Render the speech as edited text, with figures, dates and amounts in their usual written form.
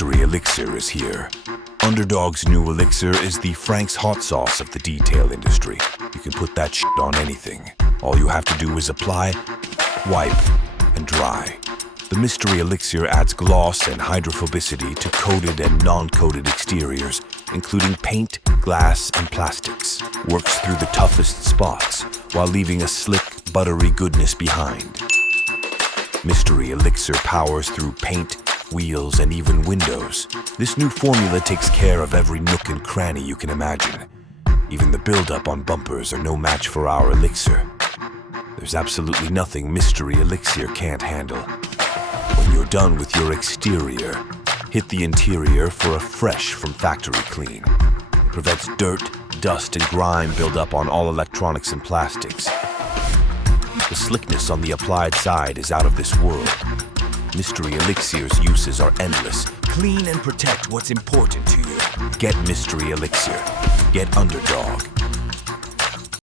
Mystery Elixir is here. Underdog's new elixir is the Frank's hot sauce of the detail industry. You can put that shit on anything. All you have to do is apply, wipe, and dry. The Mystery Elixir adds gloss and hydrophobicity to coated and non-coated exteriors, including paint, glass, and plastics. Works through the toughest spots while leaving a slick, buttery goodness behind. Mystery Elixir powers through paint, wheels, and even windows. This new formula takes care of every nook and cranny you can imagine. Even the build-up on bumpers are no match for our elixir. There's absolutely nothing Mystery Elixir can't handle. When you're done with your exterior, hit the interior for a fresh from factory clean. It prevents dirt, dust, and grime build up on all electronics and plastics. The slickness on the applied side is out of this world. Mystery Elixir's uses are endless. Clean and protect what's important to you. Get Mystery Elixir. Get Undrdog.